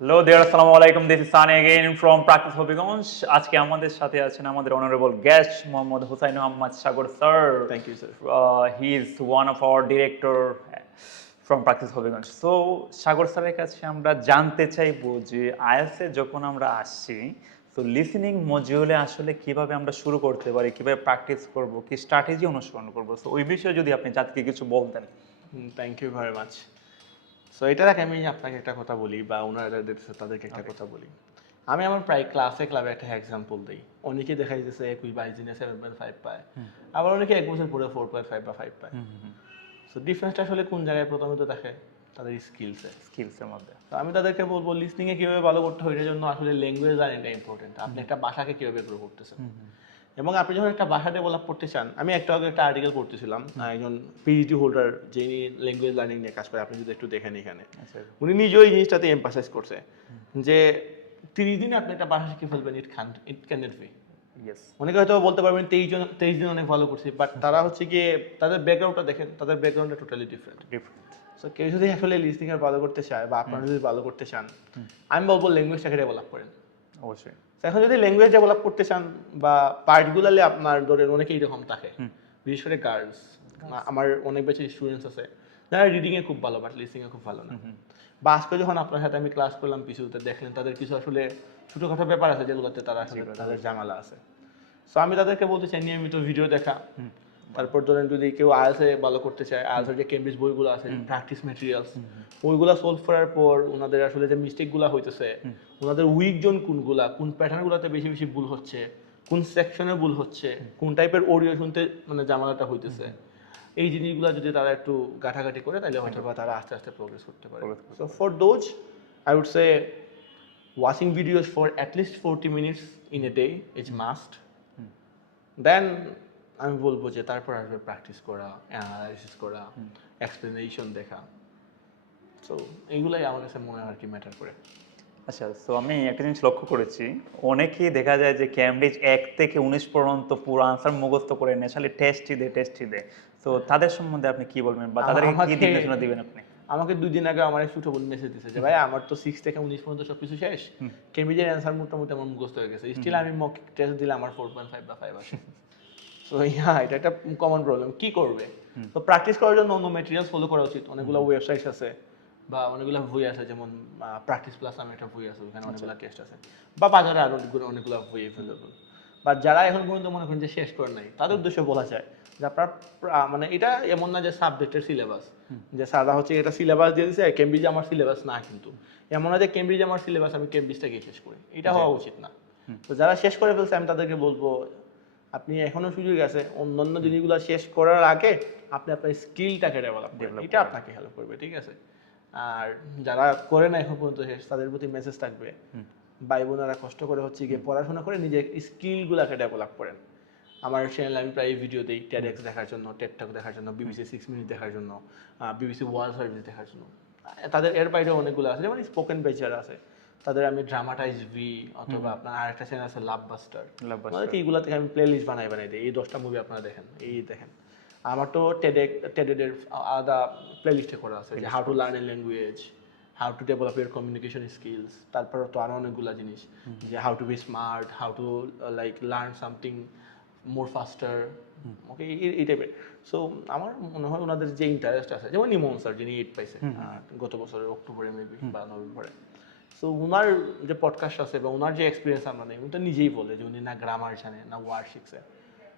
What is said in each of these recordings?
Hello there আসসালামু আলাইকুম this is San again from practice Habiganj আজকে আমাদের সাথে আছেন আমাদের honourable guest Mohammad Hussain Mohammad Sagar sir thank you sir he is one of our director from practice Habiganj so Sagar স্যারের কাছে আমরা জানতে চাইব যে আইএলসে যখন আমরা আসছি তো লিসেনিং মজিউলে আসলে কীভাবে আমরা শুরু করতে পারি কীভাবে প্র্যাকটিস করব কি স্ট্র্যাটেজি অনুসরণ করব? সো ওই বিষয়ে যদি আপনি জাতিকে কিছু বলতেন। Thank you very much so এটার আগে আমি আপনাকে একটা কথা বলি বা ওনারা তাদেরকে একটা কথা বলি। আমি আমার প্রায় ক্লাসে ক্লাবে একটা এক্সাম্পল দিই। অনেকে দেখা যাচ্ছে একুশ বাইশ দিনে সেভেন পয়েন্ট ফাইভ পায়। আবার অনেকে এক বছর পরে ফোর পয়েন্ট ফাইভ বা ফাইভ পায়। সো ডিফারেন্সটা আসলে কোন জায়গায় প্রথমত দেখে? তাদের স্কিলসে স্কিলসের মধ্যে। তো আমি তাদেরকে বলব লিসনিং এ কীভাবে ভালো করতে হয় এটার জন্য আসলে ল্যাঙ্গুয়েজ লার্নিংটা ইম্পর্টেন্ট আপনি একটা ভাষাকে কীভাবে গ্রো করতেছেন। এবং আপনি যখন একটা ভাষা ডেভেলপ করতে চান আমি একটু আগে একটা আর্টিকেল পড়তেছিলাম একজন পিএইচডি হোল্ডার যিনি ল্যাঙ্গুয়েজ লার্নিং নিয়ে কাজ করে আপনি যদি একটু দেখেন এখানে। আচ্ছা। উনি নিজেও এই জিনিসটাতে এমপাসাইজ করছে যে তিরিশ দিনে আপনি একটা ভাষা শিখে ফেলবেন it can it can not be অনেকে হয়তো বলতে পারবেন তেইশ জন তেইশ দিন অনেক ভালো করছে বাট তারা হচ্ছে গিয়ে তাদের ব্যাকগ্রাউন্ডটা দেখেন তাদের ব্যাকগ্রাউন্ডটা টোটালি ডিফারেন্ট ডিফারেন্ট সো কেউ যদি আসলে লিসনিং এর ভালো করতে চায় বা আপনারা যদি ভালো করতে চান আমি বলব ল্যাঙ্গুয়েজটাকে ডেভেলপ করেন। অবশ্যই। এখন যদি ল্যাঙ্গুয়েজ ডেভেলপ করতে চান বা পার্টিকুলারলি আপনার ধরেন অনেকে এরকম থাকে বিশেষ করে গার্লস আমার অনেক বেশি স্টুডেন্টস আছে যারা রিডিং এ খুব ভালো বাট লিসিংয়ে এ খুব ভালো না। বা আজকে যখন আপনার সাথে আমি ক্লাস করলাম পিছুতে দেখলেন তাদের কিছু আসলে ছোটোখাটো ব্যাপার আছে যেগুলোতে তারা আসলে তাদের জামালা আছে। সো আমি তাদেরকে বলতে চাই নিয়মিত ভিডিও দেখা। তারপর ধরেন যদি কেউ আয়াসে ভালো করতে চায় আয়াসের যে কেমব্রিজ বইগুলো আছে প্র্যাকটিস মেটেরিয়ালস ওইগুলো সলভ করার পর ওনাদের আসলে যে মিস্টেকগুলো হইতেছে ওনাদের উইক জোন কোনগুলা কোন প্যাটার্নগুলোতে বেশি বেশি ভুল হচ্ছে কোন সেকশনে ভুল হচ্ছে কোন টাইপের অডিও শুনতে মানে জামালাটা হইতেছে এই জিনিসগুলো যদি তারা একটু গাঁটাগাটি করে তাহলে হয়তো বা তারা আস্তে আস্তে প্রোগ্রেস করতে পারে। So for those I would say watching videos for at least forty minutes in a day is must then আমি বলব যে তারপর আসবে প্র্যাকটিস করা অ্যানালাইসিস করা এক্সপ্লেনেশন দেখা। সো এইগুলাই আমার কাছে মনে হয় আর কি ম্যাটার করে। আচ্ছা তো আমি একটা জিনিস লক্ষ্য করেছি। অনেকেই দেখা যায় যে ক্যামব্রিজ এক থেকে উনিশ পর্যন্ত পুরো আনসার মুখস্থ করে নেয় খালি টেস্টই দেয় টেস্টই দেয় তো তাদের সম্বন্ধে আপনি কি বলবেন বা তাদেরকে কি আমাকে- নির্দেশনা দিবেন আপনি? আমাকে দুই দিন আগে আমার ছোট বোন মেসেজ দিছে যে ভাই আমার তো সিক্স থেকে উনিশ পর্যন্ত সব কিছু শেষ কেমিজের অ্যান্সার মোটামুটি আমার মুখস্থ হয়ে গেছে। স্টিল আমি মক টেস্ট দিলে আমার ফোর পয়েন্ট ফাইভ বা ফাইভ আসে। সো হ্যাঁ এটা একটা কমন প্রবলেম কি করবে? তো প্র্যাকটিস করার জন্য অন্য মেটেরিয়ালস ফলো করা উচিত। অনেকগুলো ওয়েবসাইটস আছে বা অনেকগুলো বই আছে যেমন প্র্যাকটিস প্লাস আমি একটা বই আছে ওখানে অনেকগুলো টেস্ট আছে। বা বাজারে আরও অনেকগুলো অনেকগুলো বই অ্যাভেলেবল বা যারা এখন পর্যন্ত মনে করেন যে শেষ করে নাই তাদের উদ্দেশ্যে বলা যায় যে আপনার মানে এটা এমন না যে সাবজেক্টের সিলেবাস যে সাদা হচ্ছে এটা সিলেবাস দিয়ে দিচ্ছে কেমব্রিজ আমার সিলেবাস না কিন্তু। এমন না যে কেমব্রিজ আমার সিলেবাস আমি কেমব্রিজটাকে শেষ করি। এটা হওয়া উচিত না। তো যারা শেষ করে ফেলছে আমি তাদেরকে বলব আপনি এখনও সুযোগ আছে। অন্যান্য জিনিসগুলো শেষ করার আগে আপনি আপনার স্কিলটাকে ডেভেলপ করবেন। এটা আপনাকে হেল্প করবে ঠিক আছে? আর যারা করে না এখন পর্যন্ত শেষ তাদের প্রতি মেসেজ থাকবে। ভাই বোনেরা কষ্ট করে হচ্ছে গিয়ে পড়াশোনা করে নিজের স্কিলগুলোকে ডেভেলপ করেন। আমার চ্যানেলে আমি প্রায় ভিডিও দিই টেডেক্স দেখার জন্য টেকটক দেখার জন্য বিবিসি সিক্স মিনিট দেখার জন্য বিবিসি ওয়ার্ল্ড সার্ভিস দেখার জন্য। তাদের এর বাইরে অনেকগুলো আছে যেমন স্পোকেন পেচার আছে। তাদের আমি ড্রামাটাইজ ভি অথবা আপনার আরেকটা চ্যানেল আছে লাভ বাস্টার Blockbuster। মানে কি এইগুলা থেকে আমি প্লে লিস্ট বানাই বানাই দিই। এই দশটা মুভি আপনারা দেখেন এই দেখেন। আমার তো টেডেক টেডেডের আলাদা প্লে লিস্টে করা আছে যে how to learn a language how to develop your communication skills তারপর তো আরও অনেকগুলো জিনিস যে how to be smart how to like learn something more faster okay এই টাইপের সো আমার মনে হয় ওনাদের যে ইন্টারেস্ট আছে যেমন ইমন স্যার যিনি এইট পাইছে গত বছরের অক্টোবরে মেবি বা নভেম্বরে। সো উনার যে পডকাস্ট আছে বা উনার যে এক্সপিরিয়েন্স আমরা নেই উনি তো নিজেই বলে যে উনি না গ্রামার জানে না ওয়ার্ড শিখছে।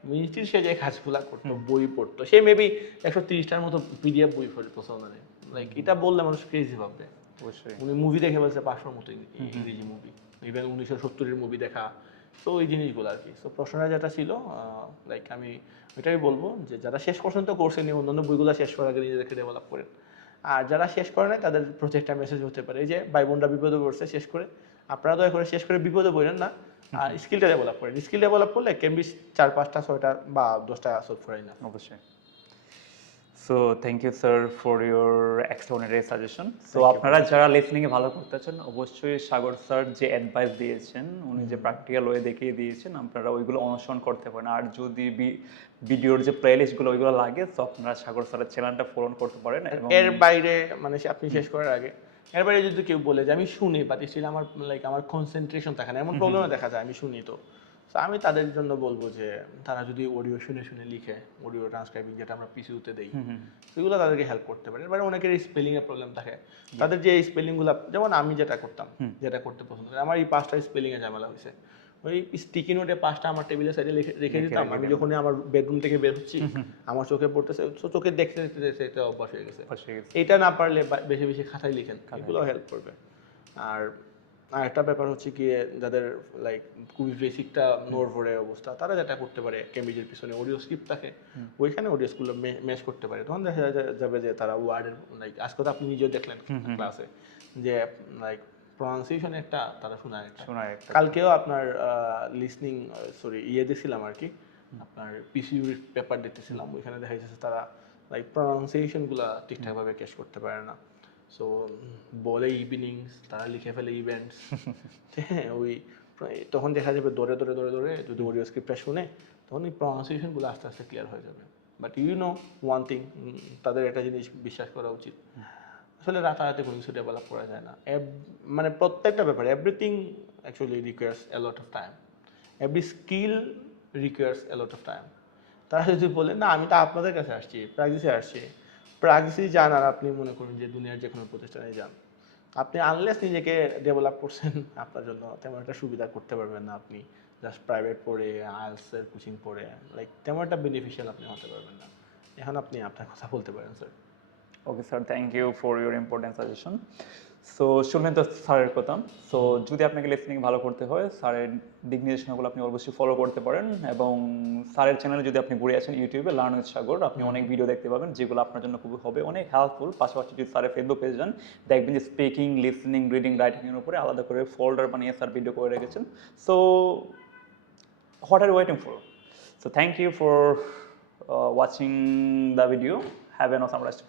মিনিস্ট্রির সে যে কাজগুলা করতো বই পড়তো সে মেবি একশো তিরিশটার মতো পিডিএফ বই পড়তো মানে লাইক এটা বললে মানুষ ক্রেজি ভাববে। অবশ্যই। উনি মুভি দেখে বলছে পাঁচশোর মতো ইংরেজি মুভি ইভেন উনিশশো সত্তরের মুভি দেখা। তো ওই জিনিসগুলো আর কি সো প্রশ্নটা যেটা ছিল লাইক আমি এটাই বলব যে যারা শেষ পর্যন্ত কোর্সে নিয়ে অন্যান্য বইগুলো শেষ করার আগে নিজেদেরকে ডেভেলপ করেন। আর যারা শেষ করে নাই তাদের প্রত্যেকটা মেসেজ হতে পারে। এই যে ভাই বোনরা বিপদে পড়ছে শেষ করে। আপনারা দয়া করে শেষ করে বিপদে পড়েন না। আর স্কিলটা ডেভেলপ করেন। স্কিল ডেভেলপ করলে কেমবি চার পাঁচটা ছয়টা বা দশটা সলভ না। অবশ্যই। So thank you sir for your explanatory suggestion so আপনারা যারা লিসনিং এ ভালো করতে চান অবশ্যই সাগর স্যার যে অ্যাডভাইস দিয়েছেন উনি যে প্র্যাকটিক্যাল ওয়ে দেখিয়ে দিয়েছেন আপনারা ওইগুলো অনুসরণ করতে পারেন। আর যদি ভিডিওর যে প্লেলিস্টগুলো ওইগুলো লাগে তো আপনারা সাগর স্যারের চ্যানেলটা ফলো করতে পারেন এর বাইরে মানে আপনি শেষ করার আগে এর বাইরে যদি কেউ বলে যে আমি শুনি বাট স্টিল আমার লাইক আমার কনসেন্ট্রেশন থাকে না এমন প্রবলেমও দেখা যায় আমি শুনি তো। তো আমি তাদের জন্য বলব যে তারা যদি অডিও শুনে শুনে লিখে অডিও ট্রান্সক্রাইবিং যেটা আমরা পিসিউতে দেই সেগুলো তাদেরকে হেল্প করতে পারে। এবারে অনেকের স্পেলিং এর প্রবলেম থাকে। তাদের যে স্পেলিংগুলো যেমন আমি যেটা করতাম যেটা করতে পছন্দ করি আমার এই পাঁচটা স্পেলিং এ ঝামেলা হয়েছে। ওই স্টিকি নোটে পাঁচটা আমার টেবিলের সাইডে রেখে দিতাম। আমি যখনই আমার বেডরুম থেকে বের হচ্ছি আমার চোখে পড়তেছে তো চোখে দেখতে দেখতে এটা অভ্যাস হয়ে গেছে। এটা না পারলে বেশি বেশি খাতায় লিখেন এগুলো হেল্প করবে। আর আর একটা ব্যাপার হচ্ছে কি যাদের লাইক খুবই বেসিকটা নোর ভরে অবস্থা তারা যেটা করতে পারে কেমব্রিজের পিছনে অডিও স্ক্রিপ্ট থাকে ওইখানে অডিও স্কুল মেশ করতে পারে। তখন দেখা যাবে যে তারা ওয়ার্ডের লাইক আজকে তো আপনি নিজেও দেখলেন ক্লাসে যে লাইক প্রনাউন্সিয়েশন একটা তারা শোনায় একটা। কালকেও আপনার লিসনিং সরি ইয়ে দিয়েছিলাম আর কি আপনার পিসিউর পেপার দিতেছিলাম ওইখানে দেখা যাচ্ছে তারা লাইক প্রনাউন্সিয়েশনগুলো ঠিকঠাকভাবে ক্যাশ করতে পারে না। সো বলে ইভিনিংস তারা লিখে ফেলে ইভেন্টস হ্যাঁ ওই তখন দেখা যাবে দৌড়ে দৌড়ে দৌড়ে দৌড়ে যদি অডিও স্ক্রিপ্টটা শুনে তখন এই প্রনাউন্সিয়েশনগুলো আস্তে আস্তে ক্লিয়ার হয়ে যাবে। But you know one thing তাদের একটা জিনিস বিশ্বাস করা উচিত। আসলে রাতারাতি কোনো কিছু ডেভেলপ করা যায় না। মানে প্রত্যেকটা ব্যাপারে everything actually requires a lot of time every skill requires a lot of time তারা যদি বলে না আমি তো আপনাদের কাছে আসছি প্র্যাকটিসে আসছি। প্র্যাকটিসেই যান আর আপনি মনে করুন যে দুনিয়ার যে কোনো প্রতিষ্ঠানে যান। আপনি আনলেস নিজেকে ডেভেলপ করছেন, আপনার জন্য তেমন একটা সুবিধা করতে পারবেন না আপনি। জাস্ট প্রাইভেট পড়ে আইএলসের কোচিং পড়ে লাইক তেমন একটা বেনিফিশিয়াল আপনি হতে পারবেন না। এখন আপনি আপনার কথা বলতে পারেন sir okay sir thank you for your important suggestion so শুনলেন তো স্যারের কথা সো যদি আপনাকে লিসনিং ভালো করতে হয় স্যারের দিক নির্দেশনাগুলো আপনি অবশ্যই ফলো করতে পারেন এবং স্যারের চ্যানেলে যদি আপনি ঘুরে আসেন ইউটিউবে লার্ন উইথ সাগর আপনি অনেক ভিডিও দেখতে পাবেন যেগুলো আপনার জন্য খুবই হবে অনেক হেল্পফুল পাশাপাশি যদি স্যারের ফেসবুক পেজ যান দেখবেন যে স্পিকিং লিসনিং রিডিং রাইটিংয়ের উপরে আলাদা করে ফোল্ডার বানিয়ে স্যার ভিডিও করে রেখেছেন। So what are you waiting for? So thank you for uh, watching the video. Have an awesome rest